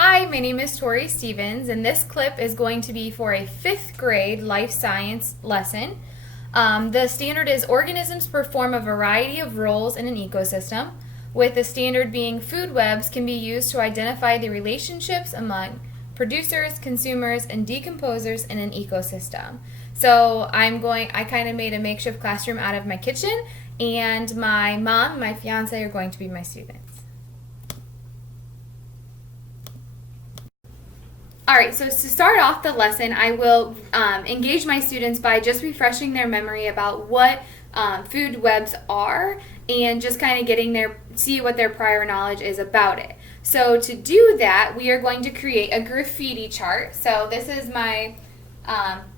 Hi, my name is Tori Stevens, and this clip is going to be for a 5th grade life science lesson. The standard is organisms perform a variety of roles in an ecosystem, with the standard being food webs can be used to identify the relationships among producers, consumers, and decomposers in an ecosystem. So I kind of made a makeshift classroom out of my kitchen, and my mom and my fiance are going to be my students. All right, so to start off the lesson, I will engage my students by just refreshing their memory about what food webs are and just kind of see what their prior knowledge is about it. So to do that, we are going to create a graffiti chart. So this is my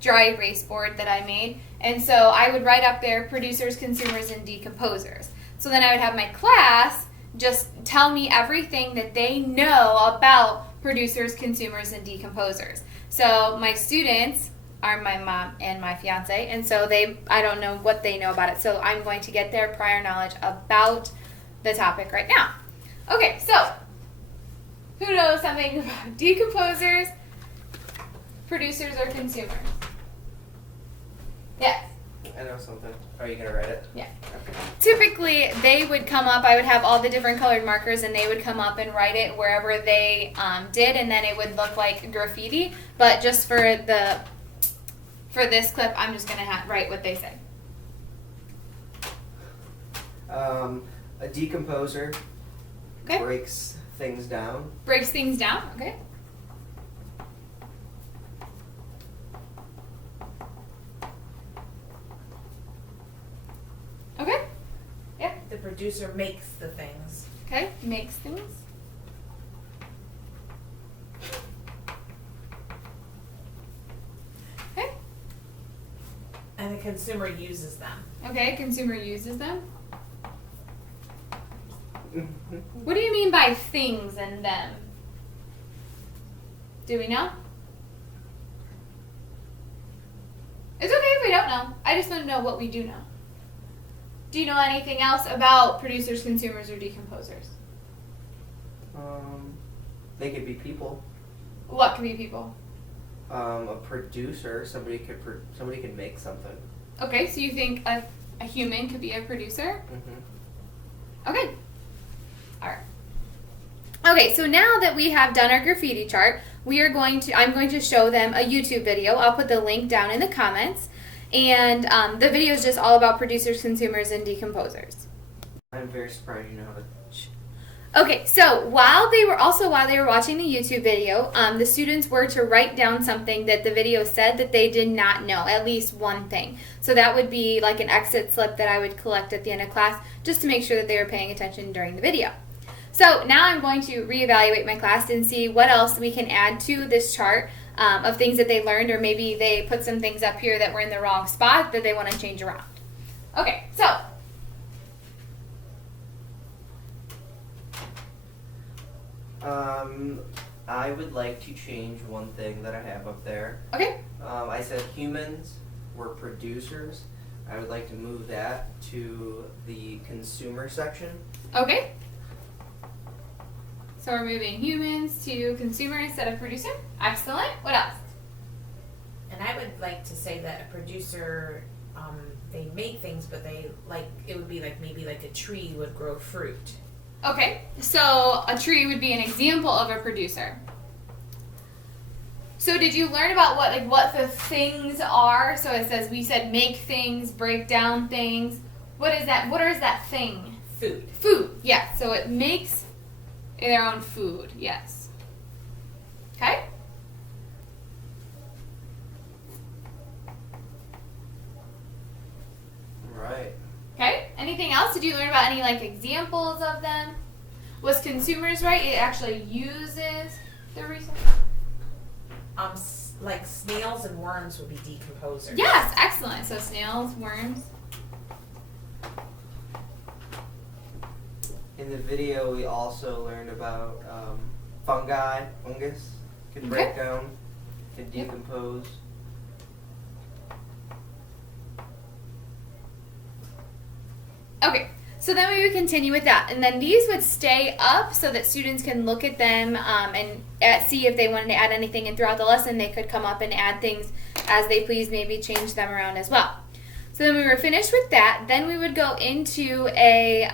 dry erase board that I made. And so I would write up there producers, consumers, and decomposers. So then I would have my class just tell me everything that they know about producers, consumers, and decomposers. So my students are my mom and my fiance, and so I don't know what they know about it, so I'm going to get their prior knowledge about the topic right now. Okay, so who knows something about decomposers, producers, or consumers? Yes. I know something. Are you going to write it? Yeah. Okay. Typically, they would come up, I would have all the different colored markers, and they would come up and write it wherever they did, and then it would look like graffiti. But just for this clip, I'm just going to write what they say. A decomposer Okay. breaks things down. Breaks things down, okay? Okay. Yeah. The producer makes the things. Okay. Makes things. Okay. And the consumer uses them. Okay. Consumer uses them. What do you mean by things and them? Do we know? It's okay if we don't know. I just want to know what we do know. Do you know anything else about producers, consumers, or decomposers? They could be people. What could be people? A producer, somebody could make something. Okay, so you think a human could be a producer? Mm-hmm. Okay. All right. Okay, so now that we have done our graffiti chart, I'm going to show them a YouTube video. I'll put the link down in the comments. And the video is just all about producers, consumers, and decomposers. I'm very surprised you know how to. Okay, so while they were watching the YouTube video, the students were to write down something that the video said that they did not know, at least one thing. So that would be like an exit slip that I would collect at the end of class just to make sure that they were paying attention during the video. So now I'm going to reevaluate my class and see what else we can add to this chart of things that they learned, or maybe they put some things up here that were in the wrong spot that they want to change around. Okay, so I would like to change one thing that I have up there. okay, I said humans were producers. I would like to move that to the consumer section. okay. So we're moving humans to consumer instead of producer. Excellent. What else? And I would like to say that a producer, they make things, but it would be maybe like a tree would grow fruit. Okay, so a tree would be an example of a producer. So did you learn about what the things are? So we said make things, break down things. What is that? What is that thing? Food. Food. Yeah. So it makes their own food. Yes. Okay. Right. Okay. Anything else? Did you learn about any examples of them? Was consumers right? It actually uses the resource. Like snails and worms would be decomposers. Yes, excellent. So snails, worms. In the video, we also learned about fungus, can break down, can decompose. Okay, So then we would continue with that. And then these would stay up so that students can look at them and see if they wanted to add anything. And throughout the lesson, they could come up and add things as they please, maybe change them around as well. So then we were finished with that. Then we would go into a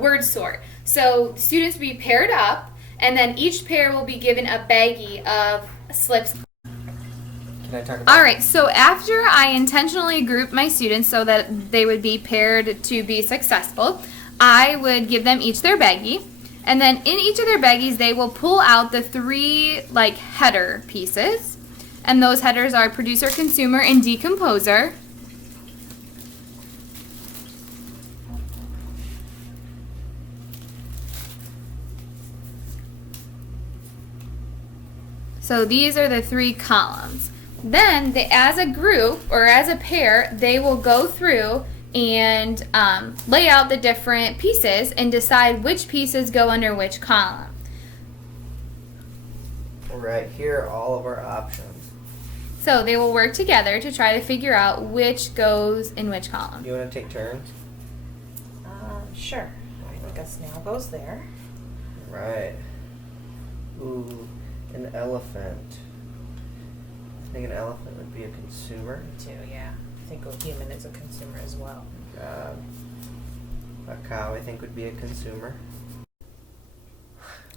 word sort. So students would be paired up, and then each pair will be given a baggie of slips. Can I talk about All right, so after I intentionally grouped my students so that they would be paired to be successful, I would give them each their baggie. And then in each of their baggies, they will pull out the 3 header pieces. And those headers are producer, consumer, and decomposer. So these are the 3 columns. Then, as a group or as a pair, they will go through and lay out the different pieces and decide which pieces go under which column. Right here are all of our options. So they will work together to try to figure out which goes in which column. You want to take turns? Sure. I think a snail goes there. Right. Ooh, an elephant. I think an elephant would be a consumer. Me too, yeah. I think a human is a consumer as well. A cow, I think, would be a consumer.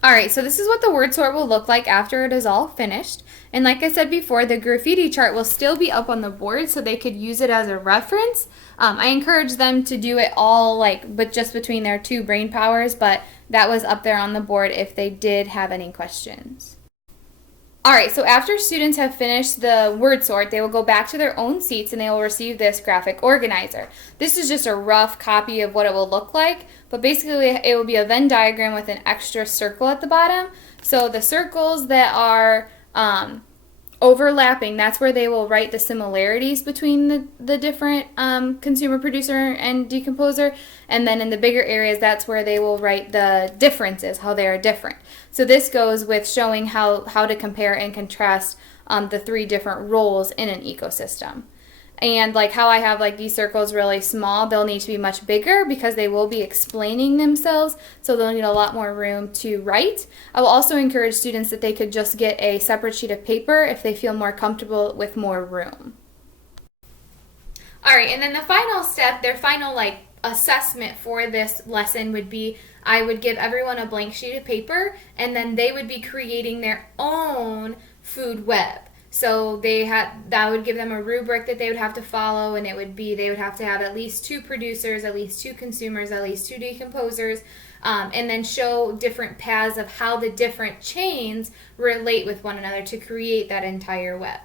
All right, so this is what the word sort will look like after it is all finished. And like I said before, the graffiti chart will still be up on the board so they could use it as a reference. I encourage them to do it all but just between their 2 brain powers, but that was up there on the board if they did have any questions. All right, so after students have finished the word sort, they will go back to their own seats and they will receive this graphic organizer. This is just a rough copy of what it will look like, but basically it will be a Venn diagram with an extra circle at the bottom. So the circles that are overlapping, that's where they will write the similarities between the different consumer, producer, and decomposer. And then in the bigger areas, that's where they will write the differences, how they are different. So this goes with showing how to compare and contrast the 3 different roles in an ecosystem. And how I have these circles really small, they'll need to be much bigger because they will be explaining themselves, so they'll need a lot more room to write. I will also encourage students that they could just get a separate sheet of paper if they feel more comfortable with more room. All right, and then the final step, their final assessment for this lesson would be I would give everyone a blank sheet of paper, and then they would be creating their own food web. So that would give them a rubric that they would have to follow, and it would be they would have to have at least 2 producers, at least 2 consumers, at least 2 decomposers, and then show different paths of how the different chains relate with one another to create that entire web.